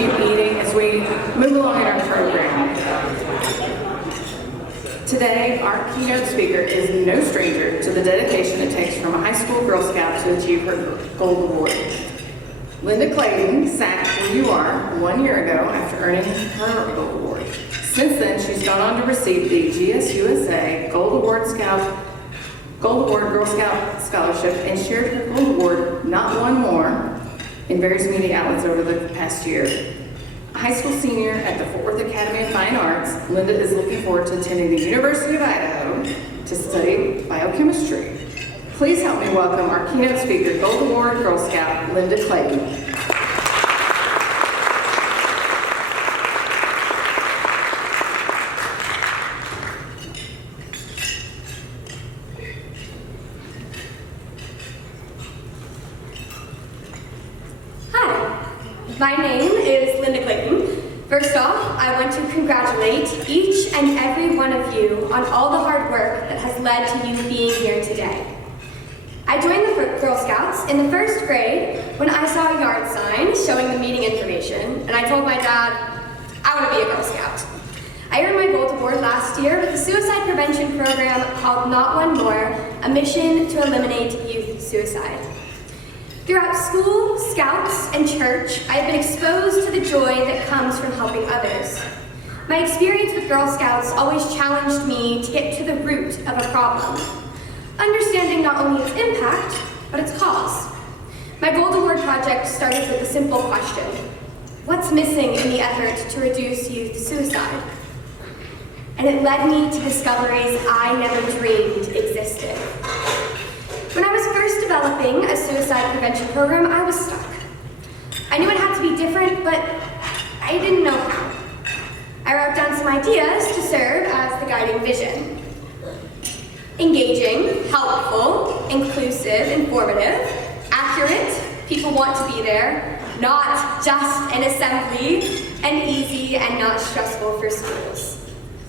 continue eating as we move along in our program. Today, our keynote speaker is no stranger to the dedication it takes from a high school Girl Scout to achieve her Gold Award. Linda Clayton sat where you are 1 year ago after earning her Gold Award. Since then, she's gone on to receive the GSUSA Gold Award Girl Scout Scholarship and shared her Gold Award, not one more, in various media outlets over the past year. A high school senior at the Fort Worth Academy of Fine Arts, Linda is looking forward to attending the University of Idaho to study biochemistry. Please help me welcome our keynote speaker, Gold Award Girl Scout, Linda Clayton. My name is Linda Clayton. First off, I want to congratulate each and every one of you on all the hard work that has led to you being here today. I joined the Girl Scouts in the first grade when I saw a yard sign showing the meeting information, and I told my dad, I want to be a Girl Scout. I earned my Gold Award last year with a suicide prevention program called Not One More, a mission to eliminate youth suicide. Throughout school, Scouts, and church, I have been exposed to the joy that comes from helping others. My experience with Girl Scouts always challenged me to get to the root of a problem, understanding not only its impact, but its cause. My Gold Award project started with a simple question: what's missing in the effort to reduce youth suicide? And it led me to discoveries I never dreamed existed. When I was first developing a suicide prevention program, I was stuck. I knew it had to be different, but I didn't know how. I wrote down some ideas to serve as the guiding vision. Engaging, helpful, inclusive, informative, accurate, people want to be there, not just an assembly, and easy and not stressful for schools.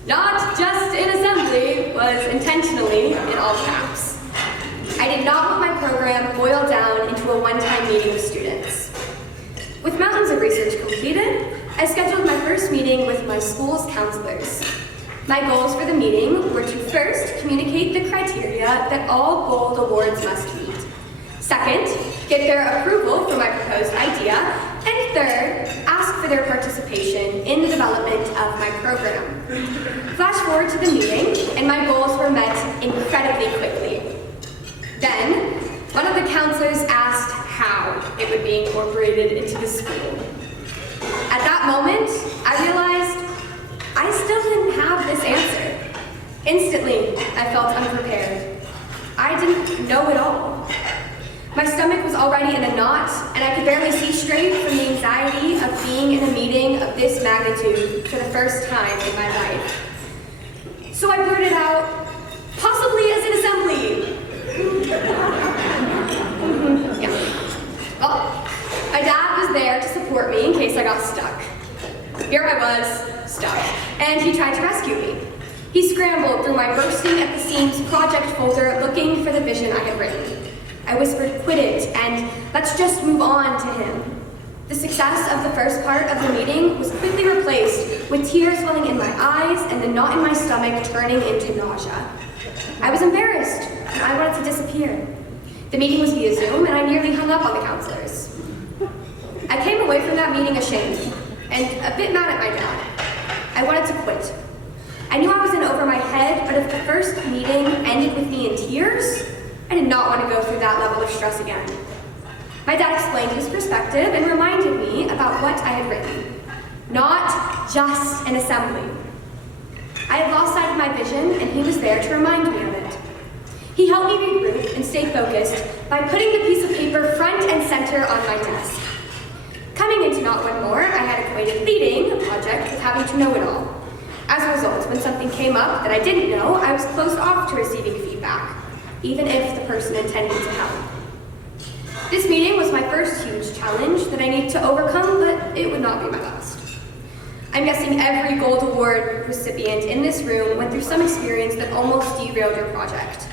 Not just an assembly was intentionally in all caps. I did not want my program boiled down into a one-time meeting of students. With mountains of research completed, I scheduled my first meeting with my school's counselors. My goals for the meeting were to first communicate the criteria that all Gold Awards must meet. Second, get their approval for my proposed idea. And third, ask for their participation in the development of my program. Flash forward to the meeting, and my goals were met incredibly quickly. Then, one of the counselors asked how it would be incorporated into the school. At that moment, I realized I still didn't have this answer. Instantly, I felt unprepared. I didn't know it all. My stomach was already in a knot, and I could barely see straight from the anxiety of being in a meeting of this magnitude for the first time in my life. So I blurted out, possibly as an assembly. Yeah. Well, my dad was there to support me in case I got stuck. Here I was, stuck, and he tried to rescue me. He scrambled through my bursting at the seams project folder looking for the vision I had written. I whispered, quit it, and let's just move on to him. The success of the first part of the meeting was quickly replaced with tears welling in my eyes and the knot in my stomach turning into nausea. I was embarrassed, and I wanted to disappear. The meeting was via Zoom, and I nearly hung up on the counselors. I came away from that meeting ashamed, and a bit mad at my dad. I wanted to quit. I knew I was in over my head, but if the first meeting ended with me in tears, I did not want to go through that level of stress again. My dad explained his perspective and reminded me about what I had written. Not just an assembly. I had lost sight of my vision, and he was there to remind me of it. He helped me regroup and stay focused by putting the piece of paper front and center on my desk. Coming into Not One More, I had equated leading a project with having to know it all. As a result, when something came up that I didn't know, I was closed off to receiving feedback, even if the person intending to help. This meeting was my first huge challenge that I needed to overcome, but it would not be my last. I'm guessing every Gold Award recipient in this room went through some experience that almost derailed your project.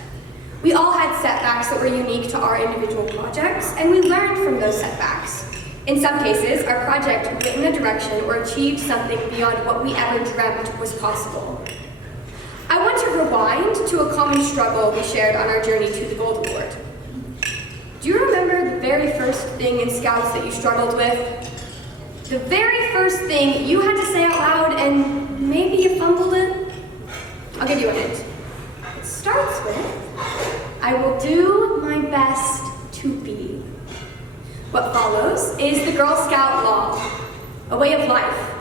We all had setbacks that were unique to our individual projects, and we learned from those setbacks. In some cases, our project went in a direction or achieved something beyond what we ever dreamt was possible. I want to rewind to a common struggle we shared on our journey to the Gold Award. Do you remember the very first thing in Scouts that you struggled with? The very first thing you had to say out loud and maybe you fumbled it? I'll give you a hint. It starts with, I will do my best to be. What follows is the Girl Scout law, a way of life.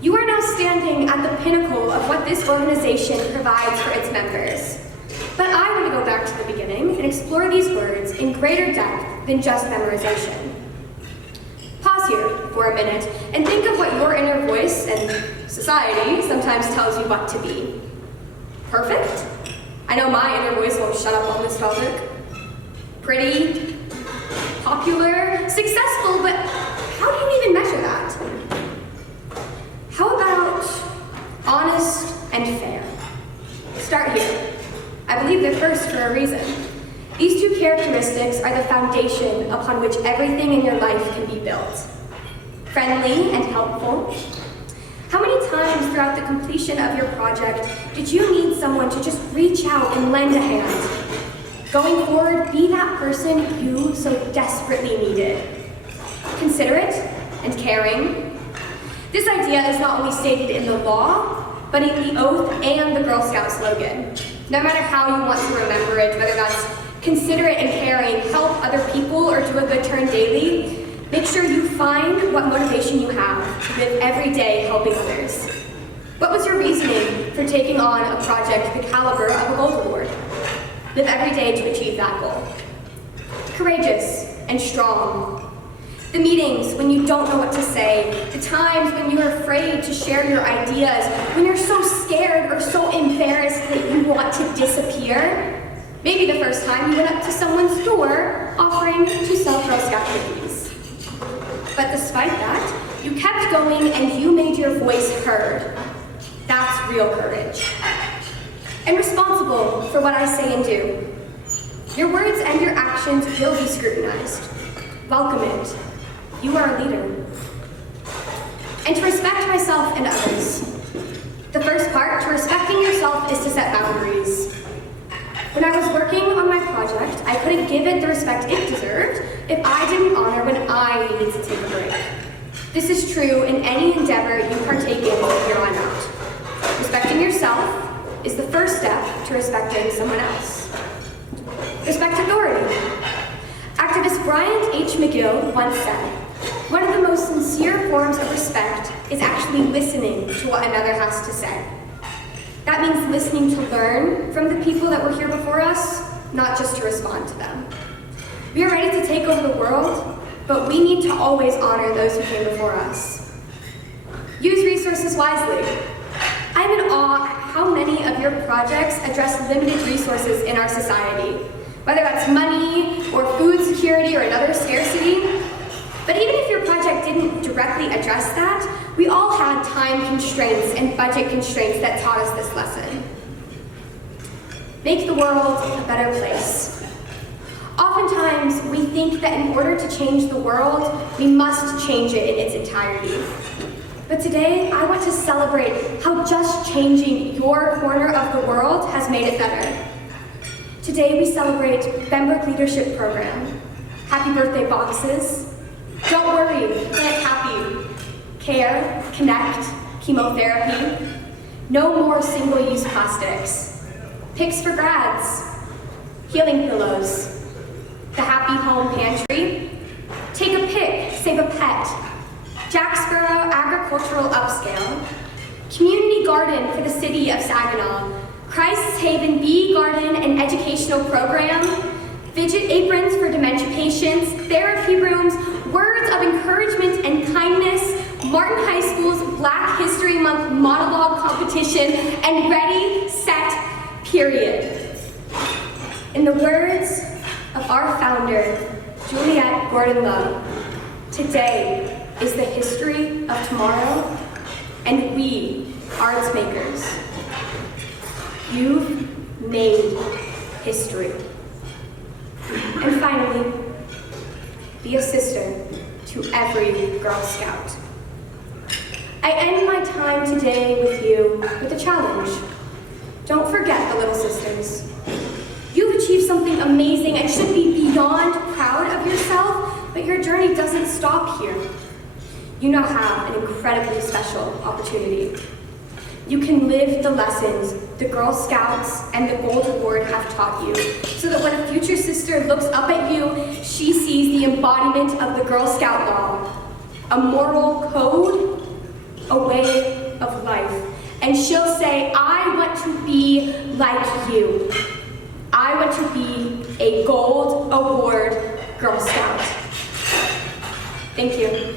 You are now standing at the pinnacle of what this organization provides for its members. But I want to go back to the beginning and explore these words in greater depth than just memorization. Pause here for a minute and think of what your inner voice and society sometimes tells you what to be. Perfect? I know my inner voice won't shut up on this topic. Pretty, popular, successful, but how do you even measure that? How about honest and fair? Start here. I believe they're first for a reason. These two characteristics are the foundation upon which everything in your life can be built. Friendly and helpful. How many times throughout the completion of your project did you need someone to just reach out and lend a hand? Going forward, be that person you so desperately needed. Considerate and caring. This idea is not only stated in the law, but in the oath and the Girl Scout slogan. No matter how you want to remember it, whether that's considerate and caring, help other people, or do a good turn daily, make sure you find what motivation you have to live every day helping others. What was your reasoning for taking on a project the caliber of a Gold Award? Live every day to achieve that goal. Courageous and strong. The meetings when you don't know what to say, the times when you're afraid to share your ideas, when you're so scared or so embarrassed that you want to disappear. Maybe the first time you went up to someone's door offering to sell Girl Scout cookies. But despite that, you kept going and you made your voice heard. That's real courage. And responsible for what I say and do. Your words and your actions will be scrutinized. Welcome it. You are a leader. And to respect myself and others. The first part, to respecting yourself, is to set boundaries. When I was working on my project, I couldn't give it the respect it deserved if I didn't honor when I needed to take a break. This is true in any endeavor you partake in from here on out. Respecting yourself is the first step to respecting someone else. Respect authority. Activist Bryant H. McGill once said, one of the most sincere forms of respect is actually listening to what another has to say. That means listening to learn from the people that were here before us, not just to respond to them. We are ready to take over the world, but we need to always honor those who came before us. Use resources wisely. I'm in awe at how many of your projects address limited resources in our society, whether that's money or food security or another scarcity. But even if your project didn't directly address that, we all had time constraints and budget constraints that taught us this lesson. Make the world a better place. Oftentimes, we think that in order to change the world, we must change it in its entirety. But today, I want to celebrate how just changing your corner of the world has made it better. Today, we celebrate Pembroke Leadership Program, Happy Birthday boxes, Don't Worry, Plant Happy, Care, Connect, Chemotherapy, No More Single-Use Plastics, Picks for Grads, Healing Pillows, The Happy Home Pantry, Take a Pic, Save a Pet, Jack Sparrow Agricultural Upscale, Community Garden for the City of Saginaw, Christ's Haven Bee Garden and Educational Program, Fidget Aprons for Dementia Patients, Therapy Rooms, Words of Encouragement and Kindness, Martin High School's Black History Month Monologue Competition, and Ready, Set, Period. In the words of our founder, Juliette Gordon Lowe, today is the history of tomorrow, and we are its makers. You've made history. And finally, be a sister to to every Girl Scout. I end my time today with you with a challenge. Don't forget the little sisters. You've achieved something amazing and should be beyond proud of yourself, but your journey doesn't stop here. You now have an incredibly special opportunity. You can live the lessons the Girl Scouts and the Gold Award have taught you, so that when a future sister looks up at you, she sees the embodiment of the Girl Scout law, a moral code, a way of life. And she'll say, I want to be like you. I want to be a Gold Award Girl Scout. Thank you.